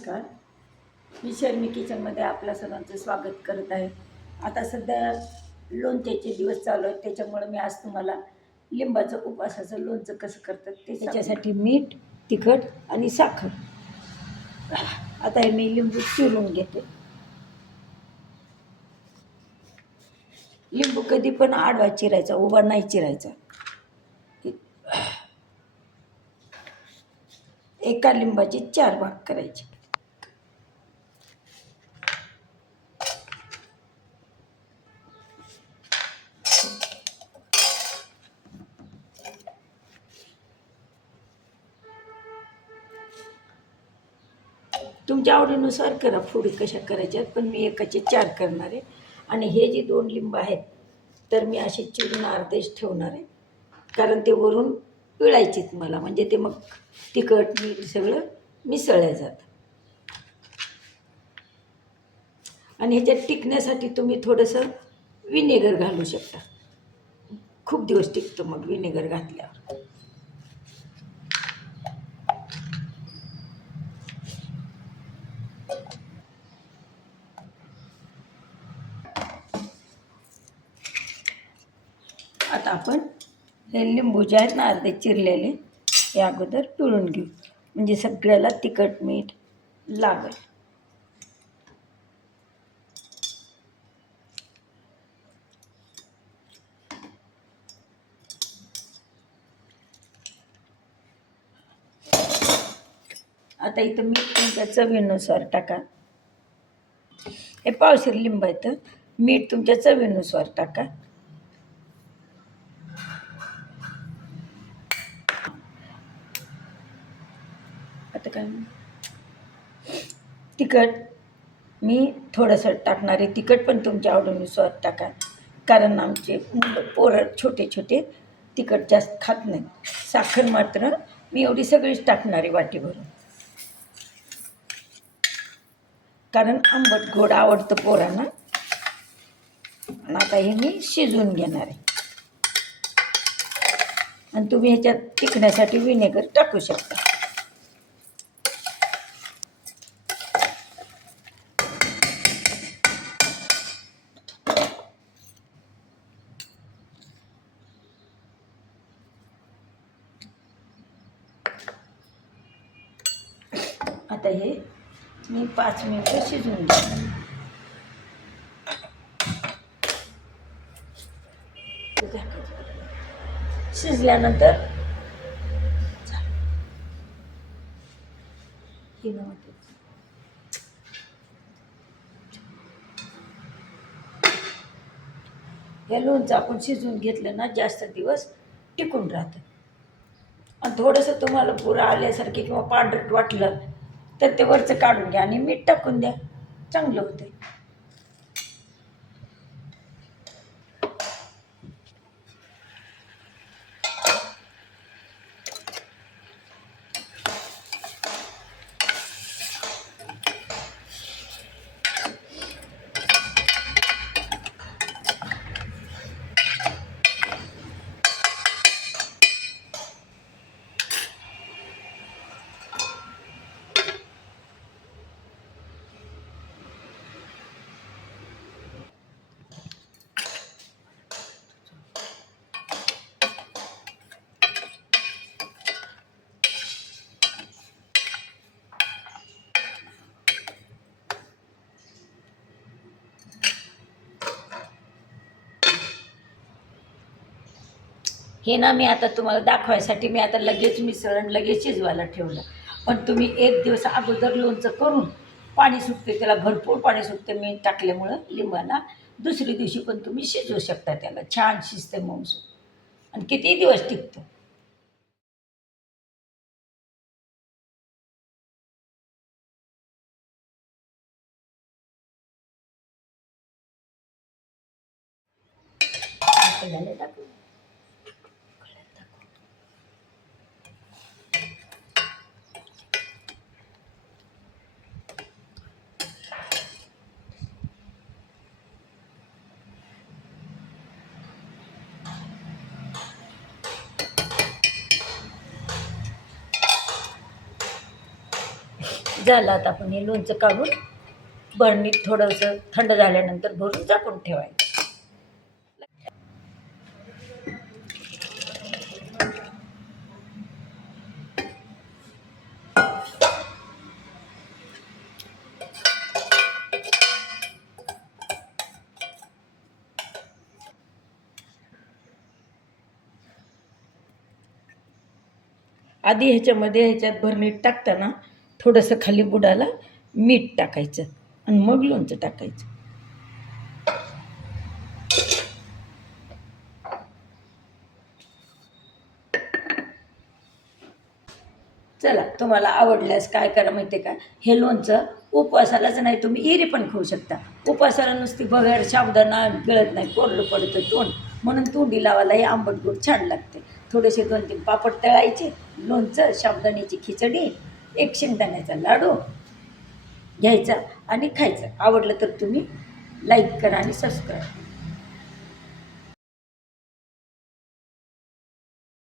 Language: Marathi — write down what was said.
नमस्कार. मी शर्मी किचनमध्ये आपल्या सर्वांचं स्वागत करत आहे. आता सध्या लोणच्याचे दिवस चालू आहेत, त्याच्यामुळं मी आज तुम्हाला लिंबाचं उपवासाचं लोणचं कसं करतात ते त्याच्यासाठी मीठ, तिखट आणि साखर. आता हे मी लिंबू चिरून घेते. लिंबू कधी पण आडवा चिरायचा, उभा नाही चिरायचा. एका लिंबाचे 4 भाग करायचे. तुमच्या आवडीनुसार करा फोडी कशा करायच्यात, पण मी एकाचे 4 करणार आहे. आणि हे जे 2 लिंब आहेत तर मी असे चिरून अर्धेच ठेवणार आहे, कारण ते वरून पिळायचेत मला, म्हणजे ते मग तिखट मीठ सगळं मिसळलं जातं. आणि ह्याच्यात टिकण्यासाठी तुम्ही थोडंसं विनेगर घालू शकता, खूप दिवस टिकतं मग विनेगर घातल्यावर. आता आपण हे लिंबू जे आहेत ना अर्धे चिरलेले, हे अगोदर पिळून घेऊ, म्हणजे सगळ्याला तिखट मीठ लागेल. आता इथं मीठ तुमच्या चवीनुसार टाका. हे पावशेर लिंब आहे, मीठ तुमच्या चवीनुसार टाका. आता काय तिखट मी थोडंसं टाकणार आहे, तिखट पण तुमच्या आवडीनुसार टाका, कारण आमचे मुलं पोरं छोटे छोटे तिखट जास्त खात नाही. साखर मात्र मी एवढी सगळीच टाकणार आहे वाटी भरून, कारण आंबट गोड आवडतं पोरांना. आणि आता हे मी शिजवून घेणार आहे. आणि तुम्ही ह्याच्यात टिकण्यासाठी विनेगर टाकू शकता. आता हे मी 5 मिनिटं शिजवून घेणार. शिजल्यानंतर हे लोणचं आपण शिजवून घेतलं ना जास्त दिवस टिकून राहतं. आणि थोडंसं तुम्हाला पुरं आल्यासारखे किंवा पांढरट वाटलं तर ते वरचं काढून घ्या आणि मीठ टाकून द्या, चांगलं होते. हे ना मी आता तुम्हाला दाखवायसाठी मी आता लगेच मिसळण लगेच शिजवायला ठेवलं. पण तुम्ही 1 दिवस अगोदर लोणचं करून, पाणी सुटते त्याला, भरपूर पाणी सुटते मी टाकल्यामुळं लिंबाला, दुसरी दिवशी पण तुम्ही शिजवू शकता त्याला, छान शिजते मऊसूत आणि किती दिवस टिकतं. टाकू झालं. आता आपण हे लोणचं काढून बरणीत थोडंसं थंड झाल्यानंतर भरून झाकून ठेवायचं. आधी ह्याच्यात भरणीत टाकताना थोडंसं खाली बुडाला मीठ टाकायचं आणि मग लोणचं टाकायचं. चला, तुम्हाला आवडल्यास काय करा माहिती आहे का, हे लोणचं उपवासालाच नाही, तुम्ही इरी पण खाऊ शकता. उपवासाला नुसती बघायला साबुदाणा गळत नाही, कोरडं पडतं तोंड, म्हणून तोंडी लावायला हे आंबट गोड छान लागते. थोडेसे 2-3 पापड तळायचे, लोणचं, साबुदाण्याची खिचडी, एक शेंगदाण्याचा लाडू घ्यायचा आणि खायचं. आवडलं तर तुम्ही लाईक करा आणि सबस्क्राईब.